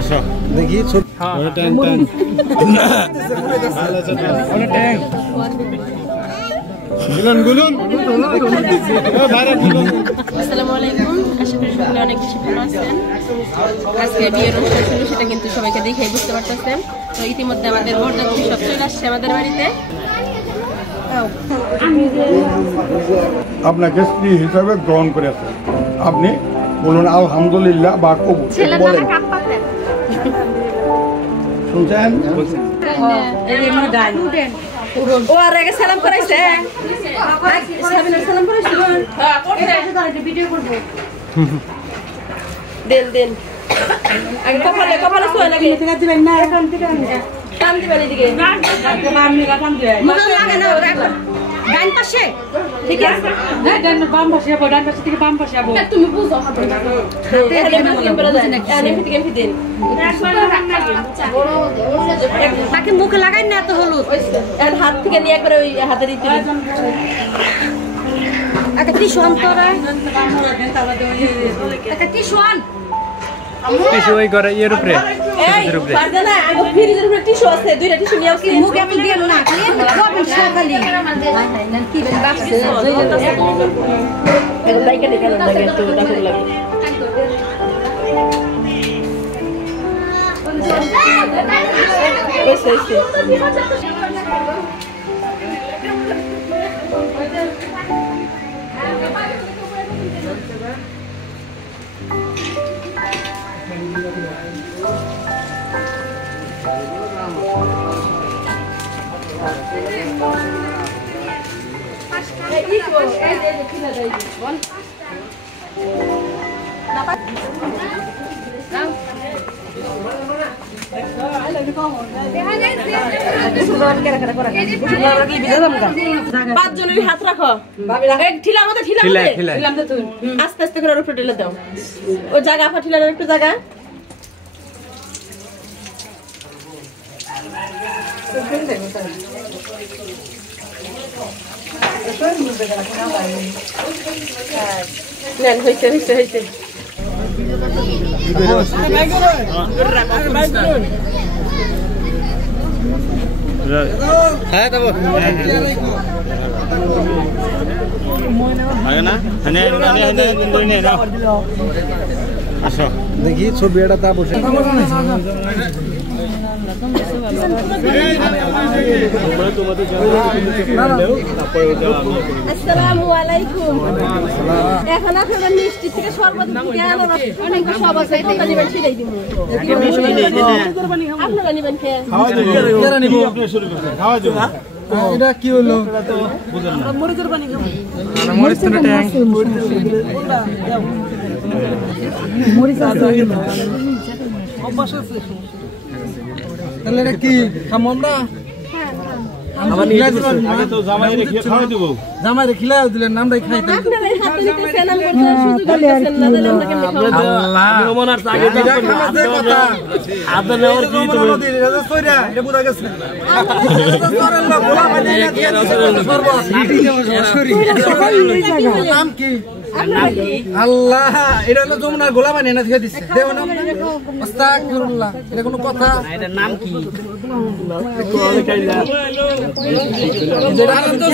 আসো দেখি আসসালামু আলাইকুম, আশা করি সকলে অনেক বেশি ভালো আছেন। আজকে বিয়ের অনুষ্ঠান ছিল, সেটা কিন্তু সবাইকে দেখে বুঝতে পারতেছেন। তো ইতিমধ্যে আমাদের বরযাত্রী সব চলে আসছে আমাদের বাড়িতে। আপনাকে স্ত্রী হিসাবে গ্রহণ করেছে, আপনি বলুন আলহামদুলিল্লাহ বা কবুল বলেন। শুনছেন? ও আর আগে সালাম করাইছে, সালাম করাইছে ভিডিও করব। দেন দেন আগে কপালে কপালে সোয়া লাগে দিবেন না, এখন দিবেন টান দিবেন এদিকে মুখ লাগে না রাখো ডান পাশে, ঠিক আছে না? ডান বাম পাশে যাবো, ডান পাশে থেকে বাম পাশে যাবো। তুমি বুঝো হাতে দেন তাকে মুখে লাগাই না, এত হলুদ হাত থেকে নিয়ে একবার ওই হাতে দিতে একটা টিস্যু আনতরা, একটা টিস্যু আন। টিস্যু ওই করে এর উপরে এর উপরে পারদা না, আগে ফ্রিজের উপরে টিস্যু আছে, দুইটা টিস্যু নিয়ে আসি। মুখ এত দিয়ে না খালি গবেন সকালি হাই না কি বেন বাসছে জইটা এর লাইকা দেখে লাগে তো ডাকুর লাগে। ওই সেই পাঁচজনের হাত রাখো, ঠিলার মধ্যে আস্তে আস্তে করে উপরে ঢেলে দাও। ও জায়গা আপা ঠিলার একটু জায়গা নেন। হয়েছে হয়েছে হয়েছে আসো দেখি ছবি এটা তা বসে আসসালামু আলাইকুম। এখন আপনারা মিষ্টি থেকে শরবত অনেক সব আছে, কোনটা নেবেন সেটাই দিব। আপনারা নেবেন কে? এটা কি হলো? মরিচের পানি খাবো। মরিচ তো ট্যাং মরিচ আছে অভ্যাস আছে। তাহলে এটা কি খামন্দা? জামাই রে খিলাও দিলেন, নামটাই খাইতেন। নাম কি? আল্লাহ, এটা হলো যমুনার গোলা বানিয়ে না দিচ্ছে। আস্তাগফিরুল্লাহ, এটা কোনো কথা? এটার নাম কি?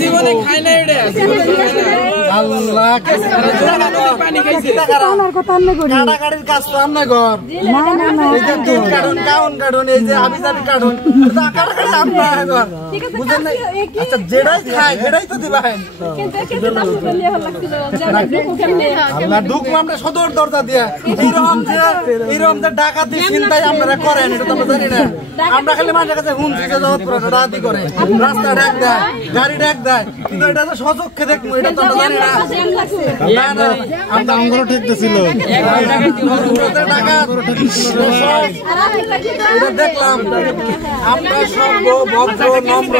জীবনে খাই না এটা। আল্লাহ, কাটাকাটির কাজ তো আমরা ঘর। এই যে দুধ কাটুন, কাউন কাটুন, এই যে হাবি জাবি কাটুন, কাটাকাটি আমরা ঘর। বুঝেন না? আচ্ছা, যেটাই খাই সেটাই তো দিবেন। আল্লাহ, ঢুকবো আমরা সদর দরজা দিয়া। এইরকম যে ডাকাতি চিন্তাই আপনারা করেন, এটা তো আমরা জানি না। আমরা খালি মানুষের কাছে হুমছি যে ডাকাতি করে, রাস্তা ডাক দেয়, গাড়ি ডাক দেয়, কিন্তু এটা তো সচক্ষে দেখবো, এটা তো আমরা জানি না। আমরা অঙ্গর ঠেকতেছিল এটা দেখলাম। আমরা সভ্য, ভদ্র, নম্র।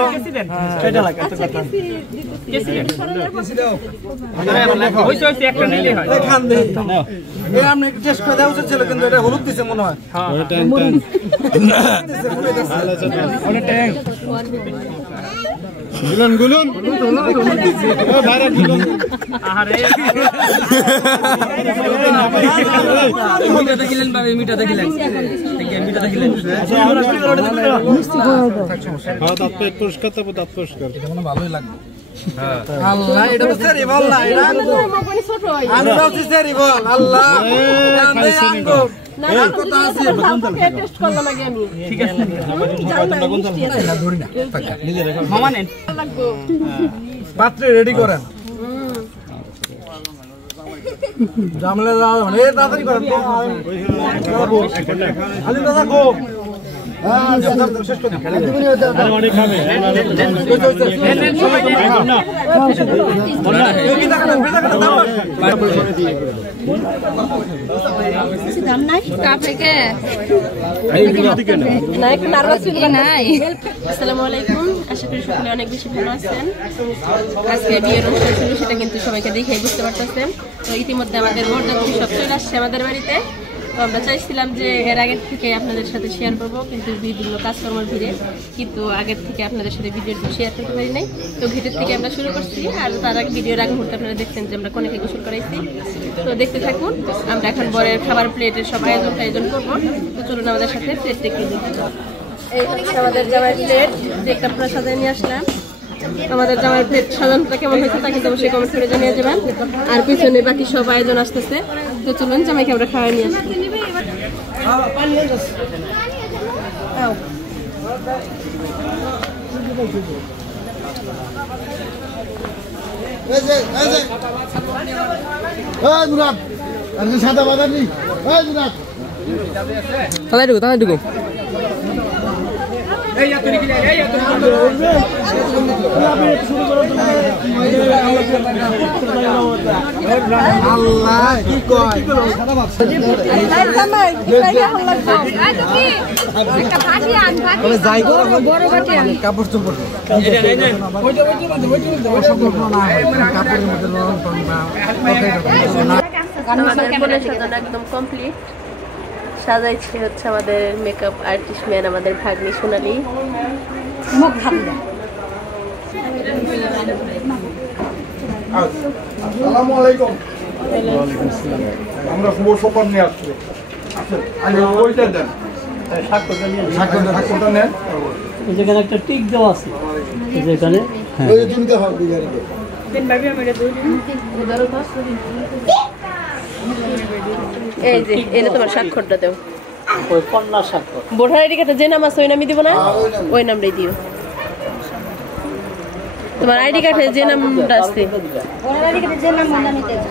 আপনি টেস্ট করে দেওয়া উচিত ছিল, কিন্তু এটা হলুদ দিচ্ছে মনে হয়। গুলন গুলন ভাইরা গুলন আরে মিটা দেখিলেন ভাই মিটা দেখিলেন মিটা দেখিলেন দাঁত পুরস্কার তো দাঁত পুরস্কার এটা মনে ভালোই লাগবে আল্লাহ এটা তো সেরি বল না এটা আমি বলছি সেরি বল আল্লাহ জানতে আঙ্গো না কত আছে টেস্ট করলাম আগে আমি ঠিক আছে না ধরি না নিজে রেখো মামা নেন লাগবো পাত্রে রেডি করেন জামলে যাও মানে এই তাড়াতাড়ি করেন তো আলি দাদা গো হ্যাঁ শেষ করে আরে অনেক খাবে দাম নাই কাপড়ে না একটু নার্ভাস ফিল নাই আসসালামু আলাইকুম আশা করি সকলে অনেক বেশি ভালো আছেন আজকে বিয়ের অনুষ্ঠান ছিল সেটা কিন্তু সবাইকে দেখে বুঝতে পারতেছেন তো ইতিমধ্যে আমাদের বরযাত্রী সব চলে আসছে আমাদের বাড়িতে তো আমরা চাইছিলাম যে এর আগের থেকে আপনাদের সাথে শেয়ার করবো কিন্তু বিভিন্ন কাজকর্মের ভিড়ে কিন্তু আগের থেকে আপনাদের সাথে ভিডিও শেয়ার করতে পারি নাই তো ভিডিওর থেকে আমরা শুরু করছি আর তার আগে ভিডিওর আগে মুহূর্তে আপনারা দেখছেন যে আমরা কনেকে গোসল করাইছি তো দেখতে থাকুন আমরা এখন বরের খাবার প্লেটের সব আয়োজন করবো তো চলুন আমাদের সাথে প্লেট দেখতে দেখি এই হচ্ছে আমাদের জামাই প্লেট একটা আপনারা সাজায় নিয়ে আসলাম আমাদের জামাই প্লেট সাজানোটা কেমন হয়েছে তা কিন্তু অবশ্যই কমেন্ট করে জানিয়ে যাবেন আর পিছনে বাকি সব আয়োজন আসতেছে তো চলুন জামাইকে আমরা খাওয়াই নিয়ে আসি সাদা বাজার নেই তাহলে ঢুকো আল্লাহ কি কয় যাই কাপড় চোপড় একদম কমপ্লিট সাজাইছে হচ্ছে আমাদের মেকআপ আর্টিস্ট ম্যান আমাদের ভাগ্নি সোনালি মুখ ভাবনা আসসালামু আলাইকুম আমরা শুভ সকাল নিয়ে আসছি আগে ওইটা দেন স্বাক্ষরটা নেন যেখানে একটা টিক দেওয়া আছে যেখানে এই যে এটা তোমার স্বাক্ষরটা দেও ওই কন্যা স্বাক্ষর ভোটার আইডি কার্ডে যে নাম আছে ওই নামই দিব না ওই নামটাই দিও তোমার আইডি কার্ডে যে নামটা আছে ভোটার আইডি কার্ডে যে নাম ওই নামই দিও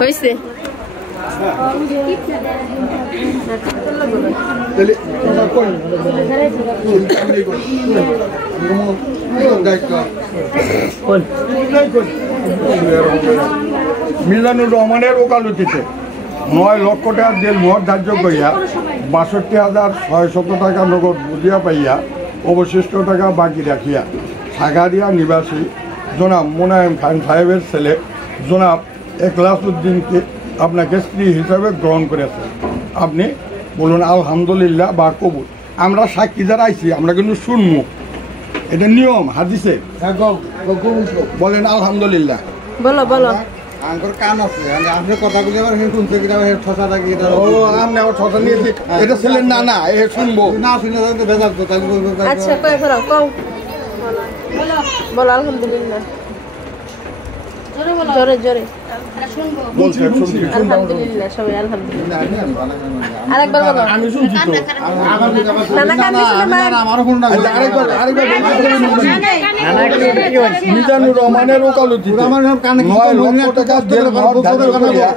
হয়েছে মিজানুর রহমানের ওকালতিতে 9 লক্ষ টাকা জেল মোহর ধার্য করিয়া 62,600 টাকা নগদ বুঝিয়া পাইয়া অবশিষ্ট টাকা বাকি রাখিয়া সাগারিয়া নিবাসী জনাব মোনায়েম খান সাহেবের ছেলে জনাব এখলাস উদ্দিনকে আপনাকে স্ত্রী হিসাবে গ্রহণ করেছে আপনি বলুন আলহামদুলিল্লাহ বা কবুল আমরা সাক্ষী যারা আইছি আমরা কিন্তু শুনবো এটা নিয়ম হাদিসে বলেন আলহামদুলিল্লাহ বলো বলো আঙ্কর কান আছে আপনি কথাগুলি আবার শুনতে গেলে ঠসা থাকি ও আপনি আবার ছটা নিয়েছি এটা ছেলের না না এ শুনবো না শুনে তো ভেজাল তো তাহলে বলবো আচ্ছা কই ফেরাও কও বলো আলহামদুলিল্লাহ জোরে জোরে বলছে শুনছি আলহামদুলিল্লাহ সবাই আলহামদুলিল্লাহ আরেকবার বলো আমি শুনছি তো নানা কান্দিস না আমারও ফোন না আরেকবার মিজানুর রহমানের ওকালতিতে 9 লক্ষ টাকা জেল মোহর ধার্য করিয়া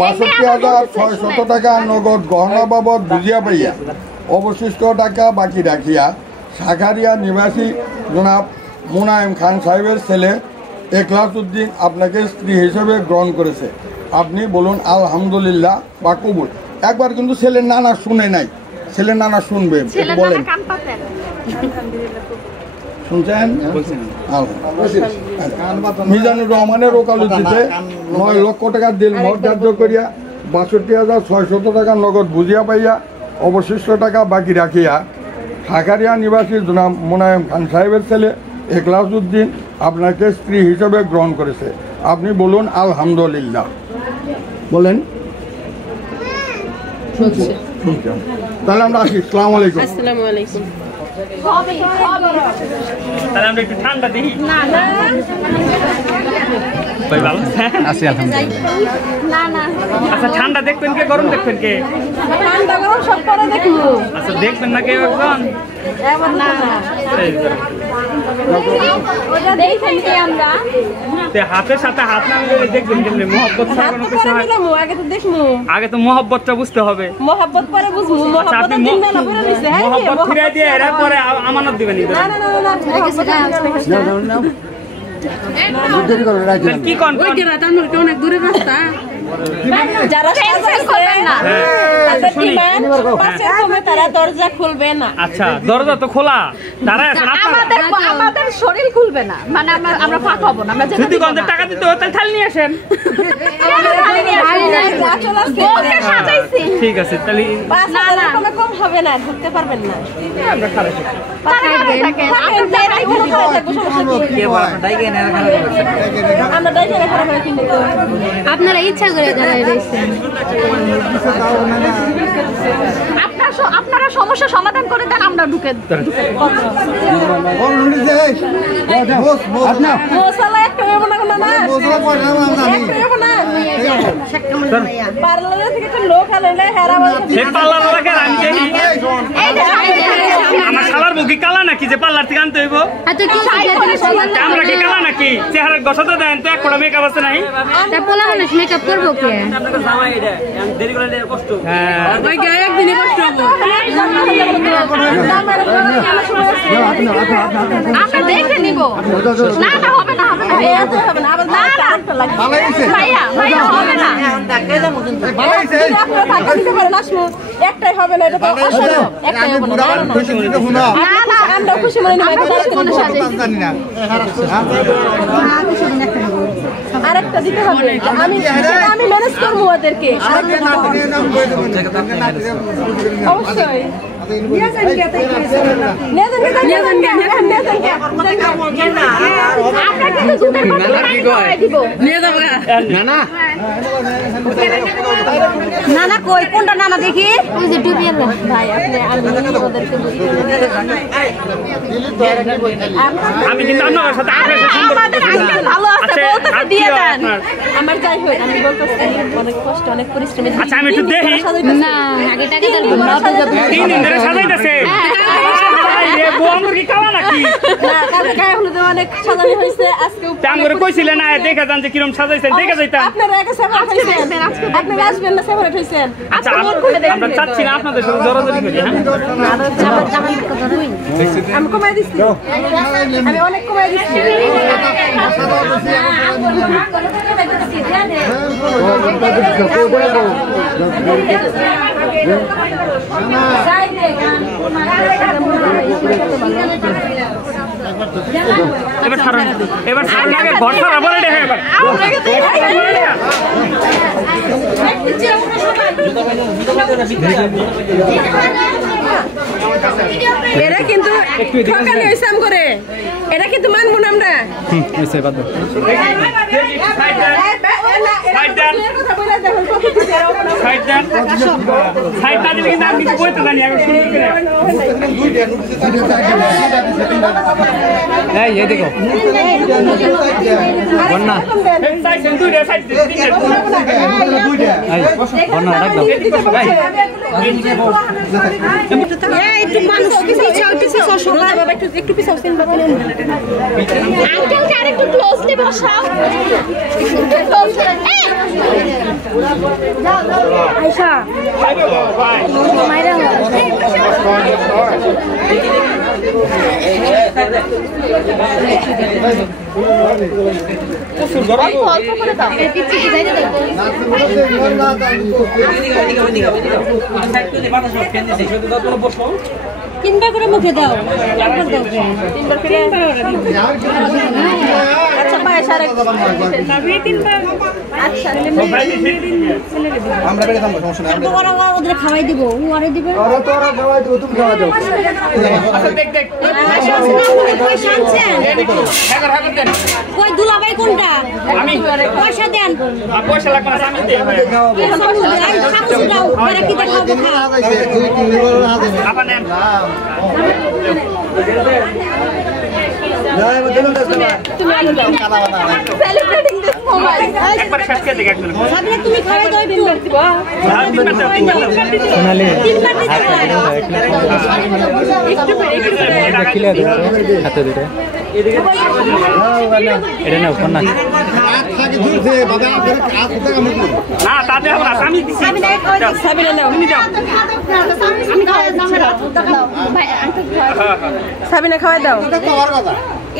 62,600 টাকা নগদ গহনা বাবদ বুঝিয়া পাইয়া অবশিষ্ট টাকা বাকি রাখিয়া সাগারিয়া নিবাসী জনাব মোনায়েম খান সাহেবের ছেলে এখলাস উদ্দিন আপনাকে স্ত্রী হিসেবে গ্রহণ করেছে আপনি বলুন আলহামদুলিল্লাহ বা কবুল একবার কিন্তু ছেলের নানা শুনে নাই ছেলের নানা শুনবে বলেন শুনছেন? মিজানুর রহমানের ওকালতিতে 9 লক্ষ টাকা দিল মর্যাদ করিয়া 62,600 টাকা নগদ বুঝিয়া পাইয়া অবশিষ্ট টাকা বাকি রাখিয়া খাগারিয়া নিবাসী জনাব মোনায়েম খান সাহেবের ছেলে এখলাসউদ্দিন আপনাকে স্ত্রী হিসেবে গ্রহণ করেছে। আপনি বলুন আলহামদুলিল্লাহ। বলেন। তাহলে আমরা আসি। আসসালামু আলাইকুম। আসসালামু আলাইকুম। তাহলে আমরা একটু ঠান্ডা দিই। না না ভাই ভালো আছি আলহামদুলিল্লাহ। না আচ্ছা ঠান্ডা দেখবেন কে গরম দেখবেন কে? ঠান্ডা গরম সব পরে দেখবো। আচ্ছা দেখবেন না কেউ একজন? এবার না ওটা দেখেন কি আমরা তে হাতের সাথে হাত না মিলে দেখবেন কেমনে মহব্বত ছাড়া কোনো কিছু হয়? আগে তো দেখমু, আগে তো মহব্বতটা বুঝতে হবে। মহব্বত পরে বুঝমু। মহব্বত দিন বেলা পরে নিছে। হ্যাঁ মহব্বত ফিরাই দিয়ে এর পরে আমানত দিবেন। না না না না কি কোন ওই রাত আমার অনেক দূরের রাস্তা যারা টেনশন করবেন না তাদের ডিমান্ড পাশের রুমে তারা দরজা খুলবে না। আচ্ছা দরজা তো খোলা, তারা আমাদের শরীর খুলবে না, মানে আমরা ফাঁক হব না। আমরা যদি গন্ধের টাকা দিতে হয় তাহলে থালি নিয়ে আসেন। ঠিক আছে তাহলে না না কোনো কম হবে না, ঢুকতে পারবেন না। আমরা খারাপ আপনারা ইচ্ছা করে আপনারা সমস্যা সমাধান করে দেন, আমরা ঢুকে আমার শালার মুখে কালা নাকি যে পার্লার থেকে আনতে হইব? আমরা কি কালা নাকি? চেহারা গসাতে দেন তো এক ফোঁটা মেকআপ আছে নাই? মেকআপ করবো কে? একদিনই কষ্ট হবো। আমরা দেখে নিব। না না হবে না হবে না হবে না ভাইয়া ভাইয়া হবে না। একটাই হবে না, এটা তো অসম্ভব। একটাই হবে না। না না আমরা খুশি মনে নিব। আরেকটা দিতে হবে। আমি ম্যানেজ করবো ওদেরকে। অবশ্যই নানা কই কোনটা নানা দেখি? ভাই আমি কিন্তু আপনার সাথে ভালো আছে বলতে দিয়ে দেন। আমার যাই হোক আমি বলতেছি অনেক কষ্ট অনেক পরিশ্রম। আচ্ছা আমি একটু দেখি। না আগে টাকা দেন। 3 দিন ধরে সাজাইতেছে। এ বন্ধুর কি কালা নাকি? না কালকে গায়ে হলুদে অনেক সাজানো হয়েছে। আজকে টাঙ্গরে কইছিলেন না দেখা যান যে কিরম সাজাইছেন দেখা যাইতাম। আপনারা আগে সেপারেট হইছেন, আপনারা আসবেন না সেপারেট হইছেন। আচ্ছা আমরা চাচ্ছি না আপনাদের সাথে জড়াজড়ি করি। হ্যাঁ আমি কমাই দিচ্ছি, আমি অনেক কমাই দিচ্ছি। এবার ছাড়ুন, এবার ছাড়ুন আগে ঘর ছাড়া বলে দেখে এবার এরা কিন্তু ঠকানি ইসলাম করে, এরা কিন্তু মানবো না আমরা। একটু মানুষ একটু পিছাও আঙ্কেলকে আরেকটু ক্লোজলি বসাও। আয়শা মাইরা অল্প করে দাও। তিনবার করে মুখে দাও তিনবার করে আচ্ছা পায়ে সারা তিনবার আচ্ছা আমরা বেড়ে দাম সমস্যা নাই ওরা ওদের খাওয়াই দিব ওরে দিবে ওরা তো ওরা খাওয়াই দিব তুমি খাওয়া দাও আচ্ছা দেখ কই দুলাভাই কোনটা আমি পয়সা দেন পয়সা লাগবে না আমি দেই খামুস দাও এরা কি দেখাবো আপা নেন তুমি আলো দাও সেলিব্রেটিং দিস মোমেন্ট একবার শেষ করে দিই একবার সাবিনা তুমি খাওয়াই দাও একটু সোনালি তিনবার দিতে দেখিলে হাতে দিতে এটা না কোন না না তাতে আমরা আমি দিছি সাবিনা নাও তুমি দাও আমি খাওয়াই দিচ্ছি ভাই সাবিনা খাওয়াই দাও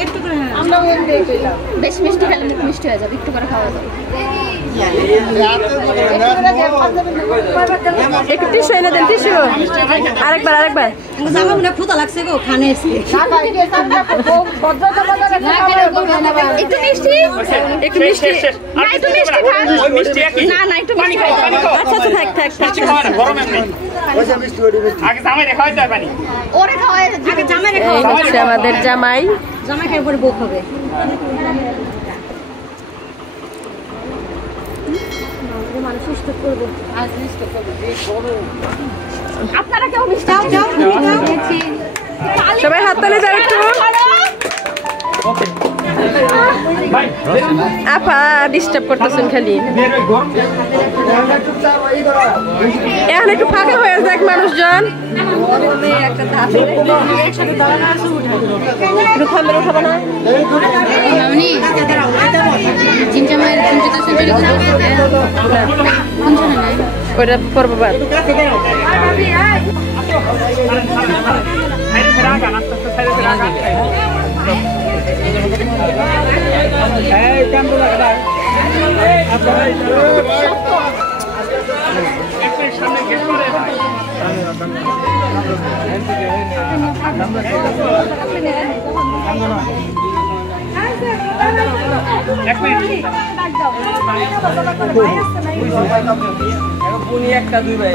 একটু করে আমরা বেশি মিষ্টি খেলে মুখ মিষ্টি হয়ে যাবে একটু করে খাওয়া যাবে একটু টিস্যু এনে দেন টিস্যু আরেকবার জামা মনে ফুটা লাগছে গো খানে এসে একটু মিষ্টি একটু মিষ্টি না একটু মিষ্টি খা ওই মিষ্টি কি না না একটু মিষ্টি খাও আচ্ছা আচ্ছা থাক মিষ্টি খাওয়া না গরম এমনি আগে জামাই দেখাই দাও পানি ওরে খাওয়াই আগে জামাই রে খাওয়াই হচ্ছে আমাদের জামাই খাই পরে বউ খাবে মানুষ সুস্থ করবো আজ সুস্থ করবো আপনারা কেউ মিষ্টি যাও সবাই হাত তালে যাও একটু আপা ডিস্টার্ব করতেছেন খালি এখন একটু ফাঁকা হয়ে যাক মানুষজন উঠাবো না ওটা করবো বার একটা দুই ভাই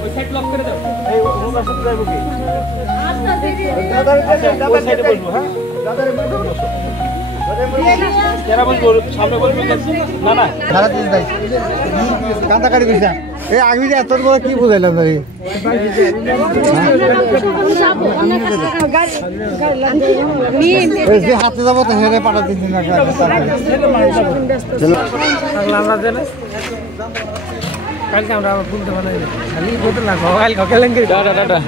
ওই সাইড লক করে দাও এই ওর পাশে যাইব কি আচ্ছা দিদি ওই সাইডে বসবো হ্যাঁ দাদারে বসবো কেরা বলবো সামনে বলবো না না খারাপ দিস ভাই কাঁদা কাটি কইছা এই আগে যে এত বড় কি বুঝাইলাম ভাই এই যে হাতে যাব তো হেরে পাঠা দিন না কালকে আমরা আবার ফুলতে বানাই খালি বোতল না কালকে কেলেঙ্কারি টাটা টাটা